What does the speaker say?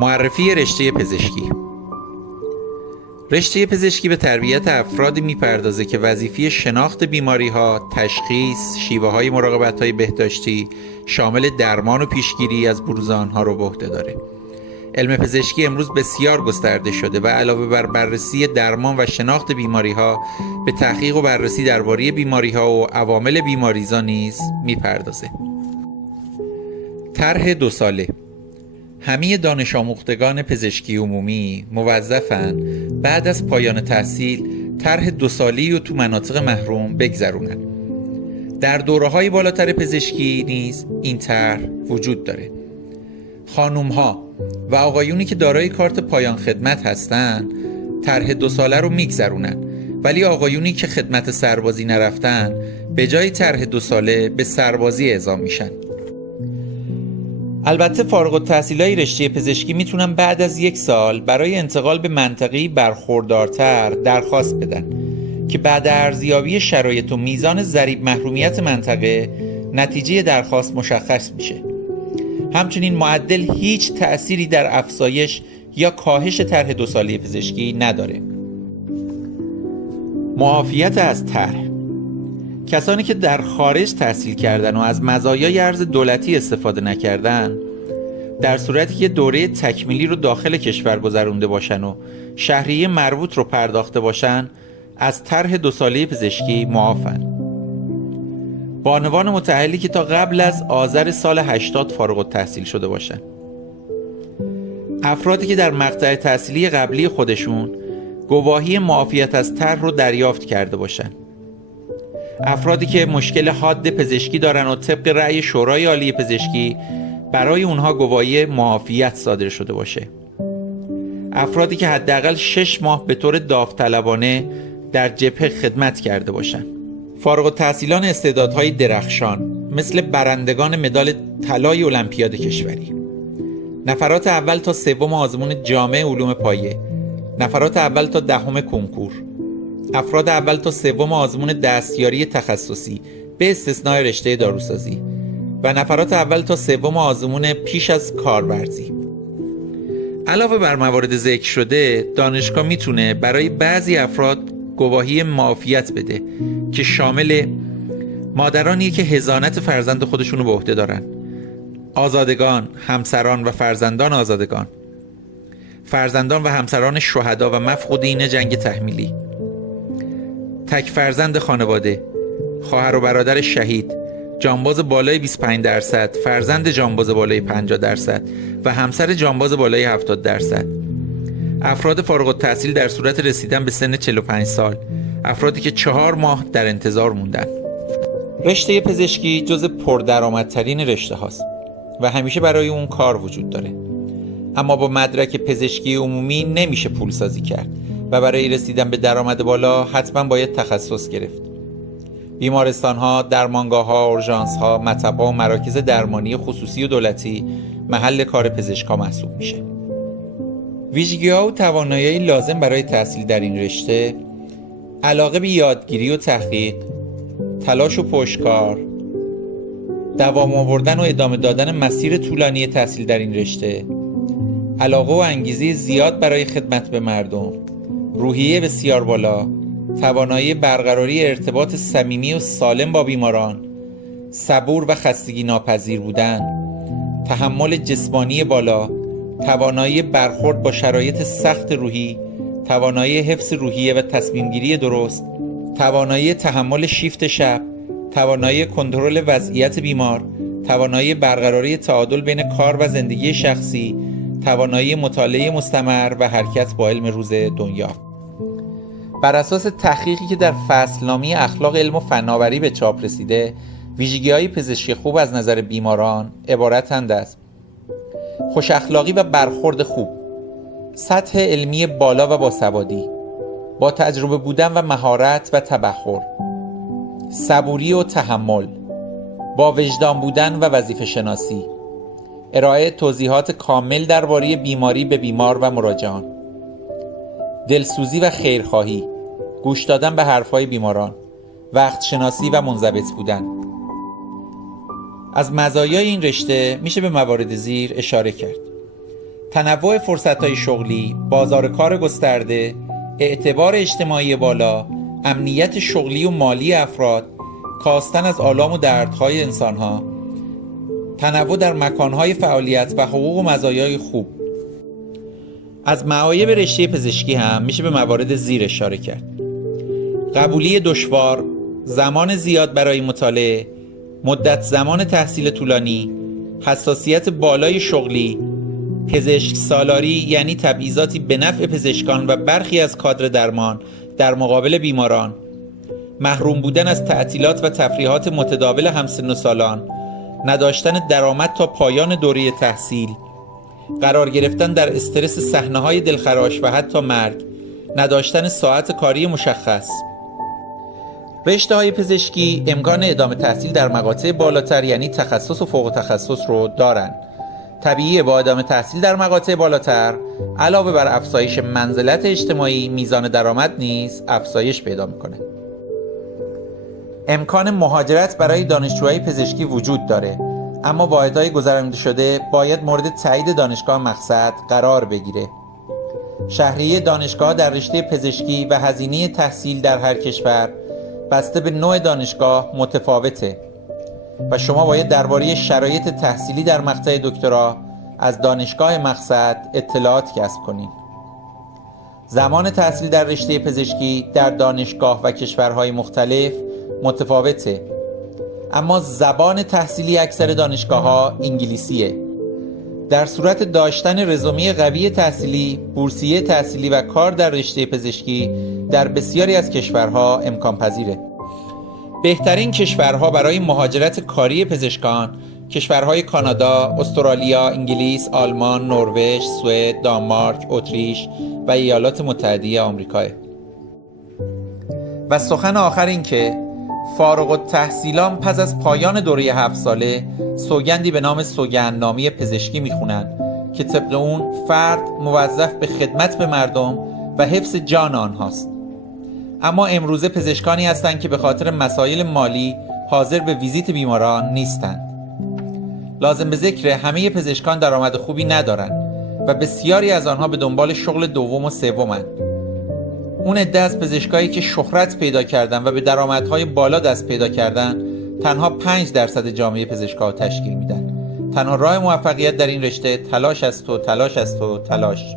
معرفی رشته پزشکی. رشته پزشکی به تربیت افرادی میپردازه که وظیفه شناخت بیماری‌ها، تشخیص، شیوه‌های مراقبت‌های بهداشتی شامل درمان و پیشگیری از بروز آنها رو به عهده داره. علم پزشکی امروز بسیار گسترده شده و علاوه بر بررسی درمان و شناخت بیماری‌ها به تحقیق و بررسی درباره بیماری‌ها و عوامل بیماریزا نیز میپردازه. طرح 2 ساله. همه دانش آموختگان پزشکی عمومی موظفن بعد از پایان تحصیل طرح 2 ساله‌ای رو تو مناطق محروم بگذرونن. در دوره‌های بالاتر پزشکی نیز این طرح وجود داره. خانوم‌ها و آقایونی که دارای کارت پایان خدمت هستن طرح 2 ساله رو میگذرونن، ولی آقایونی که خدمت سربازی نرفتن به جای طرح 2 ساله به سربازی اعزام میشن. البته فارغ التحصیلای رشته پزشکی میتونن بعد از 1 سال برای انتقال به منطقه‌ای برخوردارتر درخواست بدن که بعد ارزیابی شرایط و میزان ضریب محرومیت منطقه نتیجه درخواست مشخص میشه. همچنین معدل هیچ تأثیری در افزایش یا کاهش طرح 2 ساله پزشکی نداره. معافیت از طرح. کسانی که در خارج تحصیل کردن و از مزایای ارز دولتی استفاده نکردن، در صورتی که دوره تکمیلی رو داخل کشور گذرونده باشن و شهریه مربوط رو پرداخته باشن، از طرح 2 ساله پزشکی معافن. بانوان متأهلی که تا قبل از آذر سال 80 فارغ التحصیل شده باشن. افرادی که در مقطع تحصیلی قبلی خودشون گواهی معافیت از طرح رو دریافت کرده باشن. افرادی که مشکل حاد پزشکی دارن و طبق رأی شورای عالی پزشکی برای اونها گواهی معافیت صادر شده باشه. افرادی که حداقل 6 ماه به طور داوطلبانه در جبهه خدمت کرده باشن. فارغ التحصیلان استعدادهای درخشان مثل برندگان مدال طلای المپیاد کشوری. نفرات اول تا 3 آزمون جامع علوم پایه. نفرات اول تا 10 کنکور. افراد اول تا 3 آزمون دستیاری تخصصی به استثنای رشته داروسازی و نفرات اول تا 3 آزمون پیش از کارورزی. علاوه بر موارد ذکر شده، دانشگاه میتونه برای بعضی افراد گواهی معافیت بده که شامل مادرانی که حضانت فرزند خودشونو به عهده دارن، آزادگان، همسران و فرزندان آزادگان، فرزندان و همسران شهدا و مفقودین جنگ تحمیلی، تک فرزند خانواده، خواهر و برادر شهید، جانباز بالای 25%، فرزند جانباز بالای 50% و همسر جانباز بالای 70%. افراد فارغ التحصیل در صورت رسیدن به سن 45 سال، افرادی که 4 ماه در انتظار موندن. رشته پزشکی جز پردرآمدترین رشته هاست و همیشه برای اون کار وجود داره. اما با مدرک پزشکی عمومی نمیشه پول سازی کرد و برای رسیدن به درآمد بالا حتما باید تخصص گرفت. بیمارستان‌ها، درمانگاه‌ها، اورژانس‌ها، مطب‌ها و مراکز درمانی خصوصی و دولتی محل کار پزشک‌ها محسوب میشه. ویژگی‌ها و توانایی لازم برای تحصیل در این رشته: علاقه به یادگیری و تحقیق، تلاش و پشتکار، دوام آوردن و ادامه دادن مسیر طولانی تحصیل در این رشته، علاقه و انگیزه زیاد برای خدمت به مردم، روحیه بسیار بالا، توانایی برقراری ارتباط صمیمی و سالم با بیماران، صبور و خستگی ناپذیر بودن، تحمل جسمانی بالا، توانایی برخورد با شرایط سخت روحی، توانایی حفظ روحیه و تصمیم گیری درست، توانایی تحمل شیفت شب، توانایی کنترل وضعیت بیمار، توانایی برقراری تعادل بین کار و زندگی شخصی، توانایی مطالعه مستمر و حرکت با علم روز دنیا. بر اساس تحقیقی که در فصلنامه اخلاق علم و فناوری به چاپ رسیده، ویژگی‌های پزشکی خوب از نظر بیماران عبارتند از خوش اخلاقی و برخورد خوب، سطح علمی بالا و باسوادی، با تجربه بودن و مهارت و تبحر، صبوری و تحمل، با وجدان بودن و وظیفه شناسی، ارائه توضیحات کامل درباره بیماری به بیمار و مراجعان، دلسوزی و خیرخواهی، گوش دادن به حرفهای بیماران، وقت شناسی و منضبط بودن. از مزایای این رشته میشه به موارد زیر اشاره کرد: تنوع فرصت‌های شغلی، بازار کار گسترده، اعتبار اجتماعی بالا، امنیت شغلی و مالی افراد، کاستن از آلام و دردهای انسانها، تنوع در مکانهای فعالیت و حقوق و مزایای خوب. از معایب رشته پزشکی هم میشه به موارد زیر اشاره کرد: قبولی دشوار، زمان زیاد برای مطالعه، مدت زمان تحصیل طولانی، حساسیت بالای شغلی، پزشک سالاری یعنی تبعیضاتی به نفع پزشکان و برخی از کادر درمان در مقابل بیماران، محروم بودن از تعطیلات و تفریحات متداول همسن و سالان، نداشتن درآمد تا پایان دوره تحصیل، قرار گرفتن در استرس صحنه‌های دلخراش و حتی مرگ، نداشتن ساعت کاری مشخص. رشته‌های پزشکی امکان ادامه تحصیل در مقاطع بالاتر یعنی تخصص و فوق تخصص رو دارن. طبیعیه با ادامه تحصیل در مقاطع بالاتر علاوه بر افزایش منزلت اجتماعی، میزان درآمد نیز افزایش پیدا میکنه. امکان مهاجرت برای دانشجوهای پزشکی وجود داره، اما واحدهای گذرانده شده باید مورد تایید دانشگاه مقصد قرار بگیره. شهریه دانشگاه در رشته پزشکی و هزینه تحصیل در هر کشور بسته به نوع دانشگاه متفاوته و شما باید درباره شرایط تحصیلی در مقطع دکترا از دانشگاه مقصد اطلاعات کسب کنید. زمان تحصیل در رشته پزشکی در دانشگاه و کشورهای مختلف متفاوته، اما زبان تحصیلی اکثر دانشگاه‌ها انگلیسیه. در صورت داشتن رزومه قوی تحصیلی، بورسیه تحصیلی و کار در رشته پزشکی در بسیاری از کشورها امکان پذیره. بهترین کشورها برای مهاجرت کاری پزشکان کشورهای کانادا، استرالیا، انگلیس، آلمان، نروژ، سوئد، دانمارک، اتریش و ایالات متحده آمریکا. و سخن آخر این که فارغ التحصیلان پس از پایان دوره 7 ساله سوگندی به نام سوگندنامه پزشکی میخونن که طبق اون فرد موظف به خدمت به مردم و حفظ جان آنهاست. اما امروزه پزشکانی هستند که به خاطر مسائل مالی حاضر به ویزیت بیماران نیستند. لازم به ذکر همه پزشکان درآمد خوبی ندارند و بسیاری از آنها به دنبال شغل دوم و سومند. اون عده از پزشکایی که شهرت پیدا کردن و به درآمدهای بالا دست پیدا کردن تنها 5% جامعه پزشکا تشکیل میدن. تنها راه موفقیت در این رشته تلاش است و تلاش است و تلاش.